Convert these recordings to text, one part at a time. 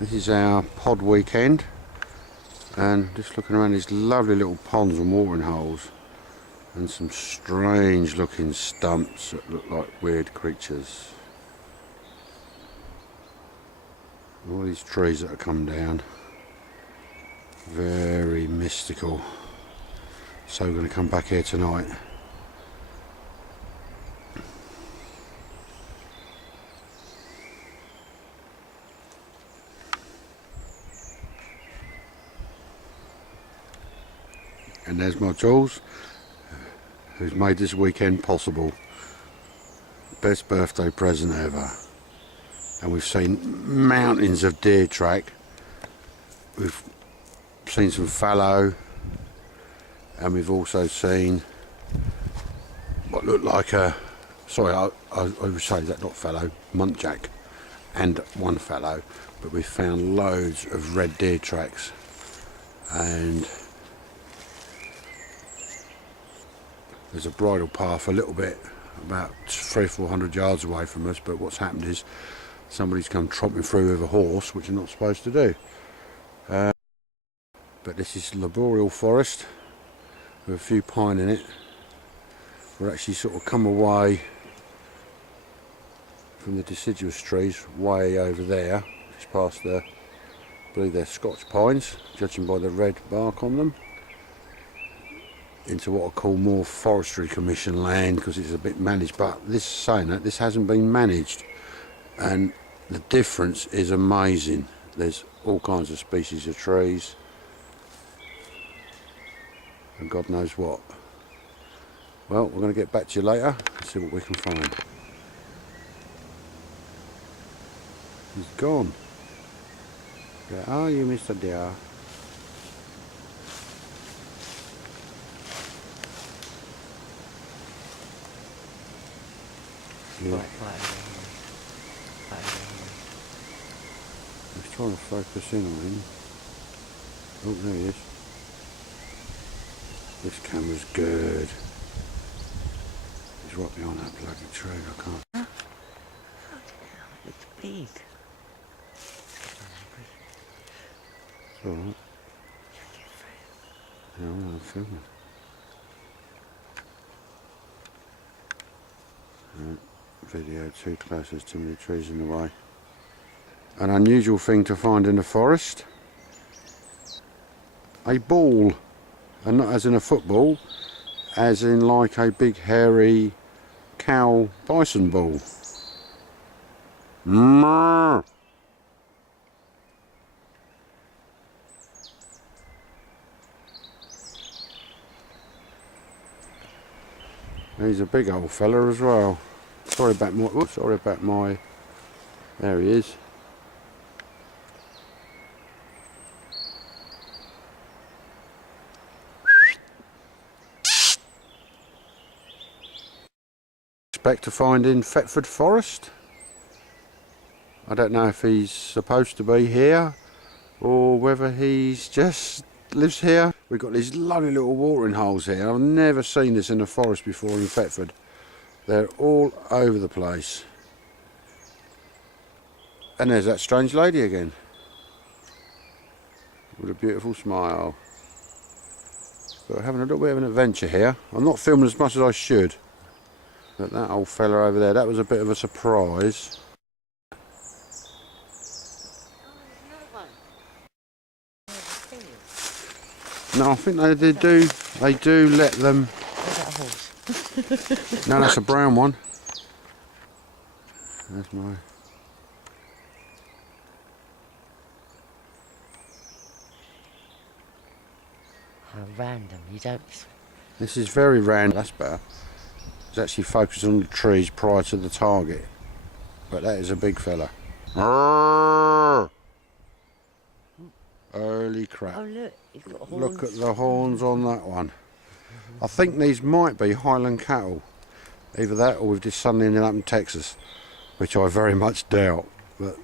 This is our pod weekend, and just looking around these lovely little ponds and watering holes and some strange looking stumps that look like weird creatures. All these trees that have come down, very mystical. So we're going to come back here tonight. And there's my Jules, who's made this weekend possible. Best birthday present ever. And we've seen mountains of deer track. We've seen some fallow, and we've also seen what looked like a, sorry, I would say that not fallow, muntjac, and one fallow, but we found loads of red deer tracks. And there's a bridle path a little bit, about 300-400 yards away from us, but what's happened is somebody's come tromping through with a horse, which you're not supposed to do. But this is laboreal forest with a few pine in it. We're actually sort of come away from the deciduous trees way over there, just past the, I believe they're Scotch pines, judging by the red bark on them, into what I call more forestry commission land, because it's a bit managed. But this, saying that, this hasn't been managed, and the difference is amazing. There's all kinds of species of trees and God knows what. Well, we're going to get back to you later and see what we can find. He's gone. Where are you, Mr. Deer? Yeah. Right over here. Right over here. I was trying to focus in on him. Oh, there he is. This camera's good. He's right behind that bloody tree, I can't. Huh? It's big. It's alright. Yeah, I'm filming. Right. Video too close, there's too many trees in the way. An unusual thing to find in the forest. A ball. And not as in a football, as in like a big hairy cow bison ball. Mmm. He's a big old fella as well. Sorry about my, whoops, sorry about my, there he is. Expect to find in Thetford Forest. I don't know if he's supposed to be here or whether he's just lives here. We've got these lovely little watering holes here. I've never seen this in the forest before in Thetford. They're all over the place. And there's that strange lady again with a beautiful smile. So we're having a little bit of an adventure here. I'm not filming as much as I should. But that old fella over there, that was a bit of a surprise. No, I think they do let them. Is that a horse? No, that's a brown one. There's my. How random, you don't. This is very random. That's better. It's actually focused on the trees prior to the target. But that is a big fella. Holy crap. Oh look, he's got horns. Look at the horns on that one. I think these might be Highland cattle. Either that or we've just suddenly ended up in Texas, which I very much doubt. But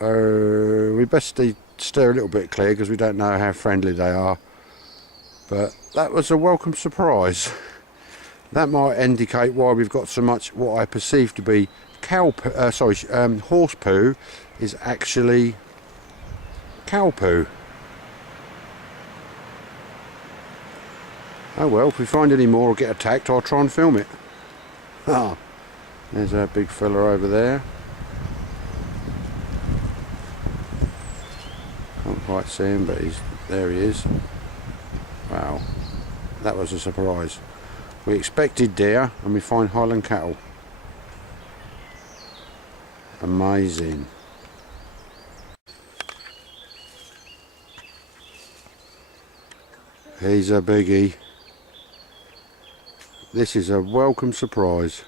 we best steer a little bit clear because we don't know how friendly they are. But that was a welcome surprise. That might indicate why we've got so much what I perceive to be horse poo is actually cow poo. Oh well, if we find any more or get attacked, I'll try and film it. Ah, there's our big fella over there. Can't quite see him, but there he is. Wow, that was a surprise. We expected deer and we find Highland cattle. Amazing. He's a biggie. This is a welcome surprise.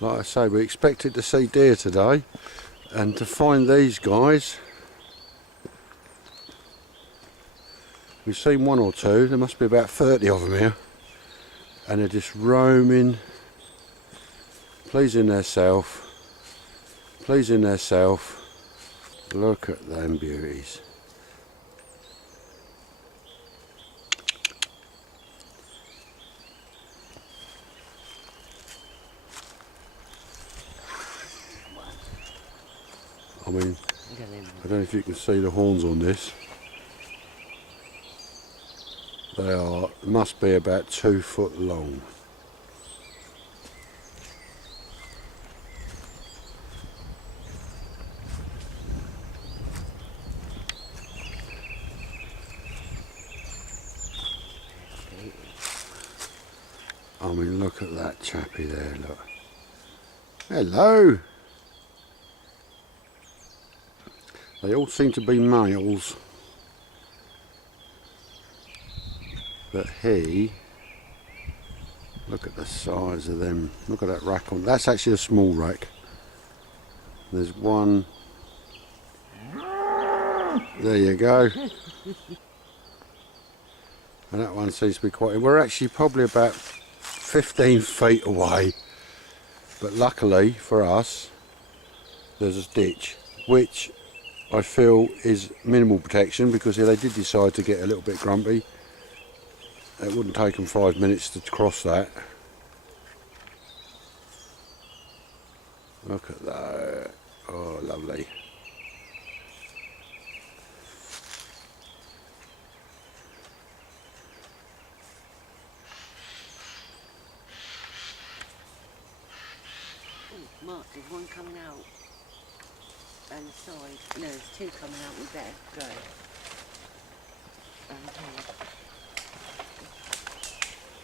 Like I say, we expected to see deer today, and to find these guys, we've seen one or two. There must be about 30 of them here, and they're just roaming, pleasing theirself. Look at them beauties. I mean, I don't know if you can see the horns on this. They must be about 2 foot long. I mean, look at that chappie there, look. Hello! They all seem to be males. But look at the size of them. Look at that rack on. That's actually a small rack. There's one. There you go. And that one seems to be quite. We're actually probably about 15 feet away. But luckily for us, there's a ditch, which I feel is minimal protection, because if they did decide to get a little bit grumpy, it wouldn't take them 5 minutes to cross that. Look at that. Oh, lovely. Oh, Mark, there's one coming out. Down the side. No, there's two coming out. We better go.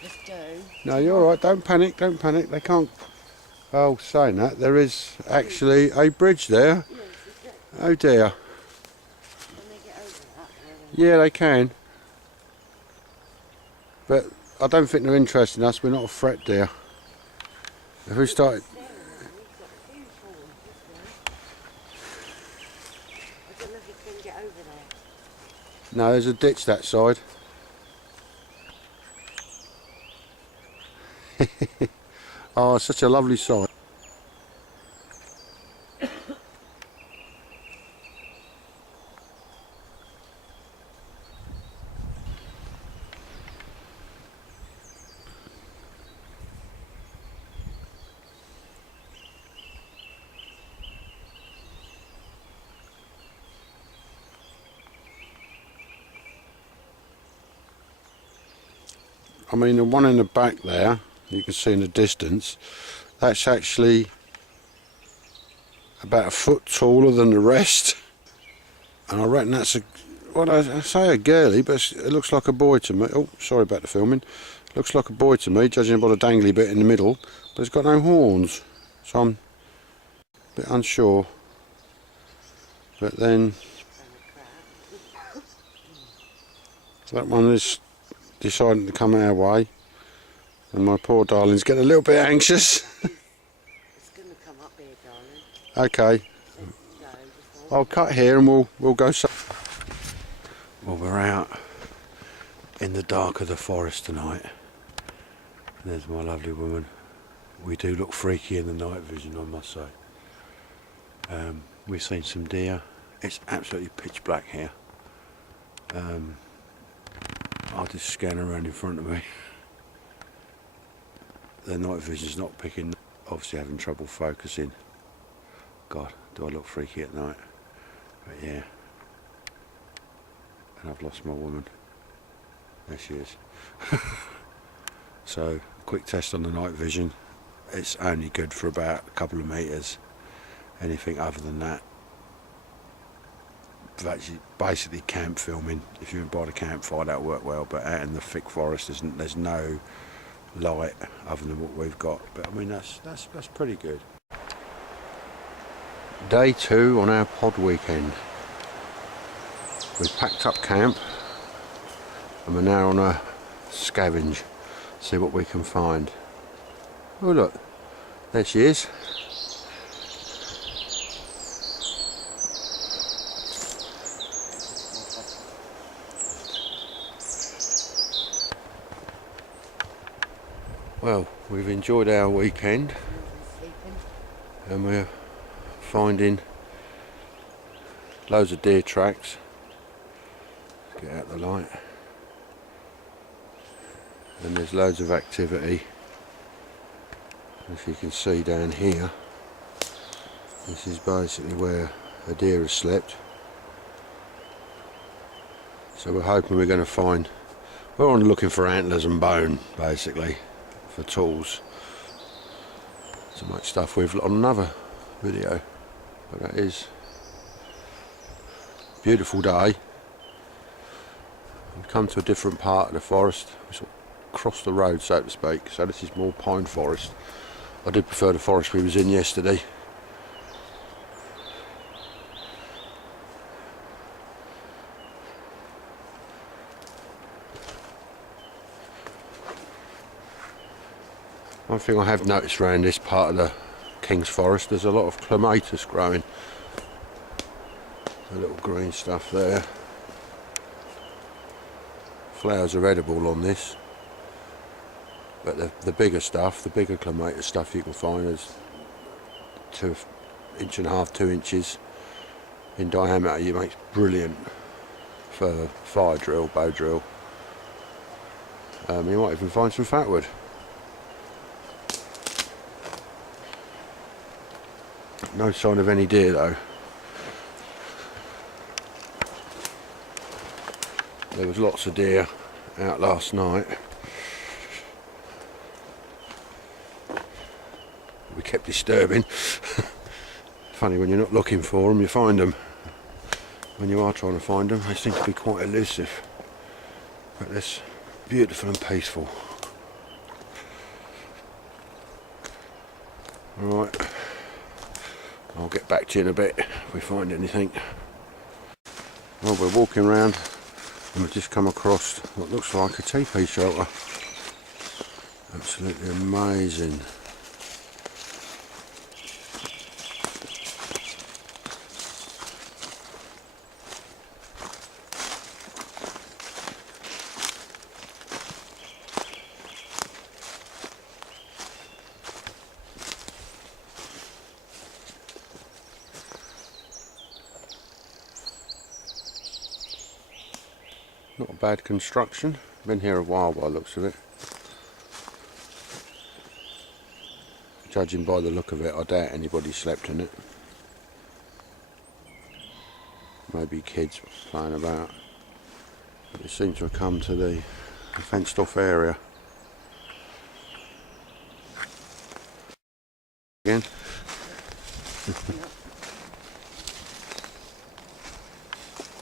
Let's go. No, you're alright. Don't panic. Don't panic. They can't. Oh, saying that, there is actually a bridge there. Oh dear. Can they get over that? Yeah, they can. But I don't think they're interested in us. We're not a threat, dear. If we started. I don't know if you can get over there. No, there's a ditch that side. Oh, it's such a lovely sight. I mean, the one in the back there, you can see in the distance, that's actually about a foot taller than the rest. And I reckon that's I say a girly, but it looks like a boy to me. Oh, sorry about the filming. Looks like a boy to me, judging by the dangly bit in the middle, but it's got no horns. So I'm a bit unsure. But then, that one is deciding to come our way, and my poor darling's getting a little bit anxious. It's going to come up here, darling. Okay, I'll cut here and we'll go. Well, we're out in the dark of the forest tonight. There's my lovely woman. We do look freaky in the night vision, I must say. We've seen some deer. It's absolutely pitch black here. I just scan around in front of me. The night vision's not picking, obviously having trouble focusing. God, do I look freaky at night? But yeah. And I've lost my woman. There she is. So, quick test on the night vision. It's only good for about a couple of metres. Anything other than that, actually basically camp filming. If you're by the campfire, that'll work well, but out in the thick forest there's no light other than what we've got. But I mean that's pretty good. Day 2 on our pod weekend. We've packed up camp and we're now on a scavenge, see what we can find. Oh look, there she is. Well, we've enjoyed our weekend and we're finding loads of deer tracks. Let's get out the light. And there's loads of activity. If you can see down here, this is basically where a deer has slept. So we're hoping we're going to find, we're on looking for antlers and bone basically, for tools to make stuff with on another video. But that is a beautiful day. We've come to a different part of the forest. We sort of crossed the road, so to speak. So this is more pine forest. I did prefer the forest we was in yesterday. One thing I have noticed around this part of the King's Forest, there's a lot of clematis growing. The little green stuff there. Flowers are edible on this. But the bigger stuff, the bigger clematis stuff you can find is 1.5 inches, 2 inches in diameter. You make brilliant for fire drill, bow drill. You might even find some fatwood. No sign of any deer though. There was lots of deer out last night. We kept disturbing. Funny, when you're not looking for them, you find them. When you are trying to find them, they seem to be quite elusive. But it's beautiful and peaceful. Alright, I'll get back to you in a bit if we find anything. Well, we're walking around and we've just come across what looks like a teepee shelter. Absolutely amazing. Not a bad construction. Been here a while by the looks of it. Judging by the look of it, I doubt anybody slept in it. Maybe kids playing about. But they seem to have come to the fenced off area. Again.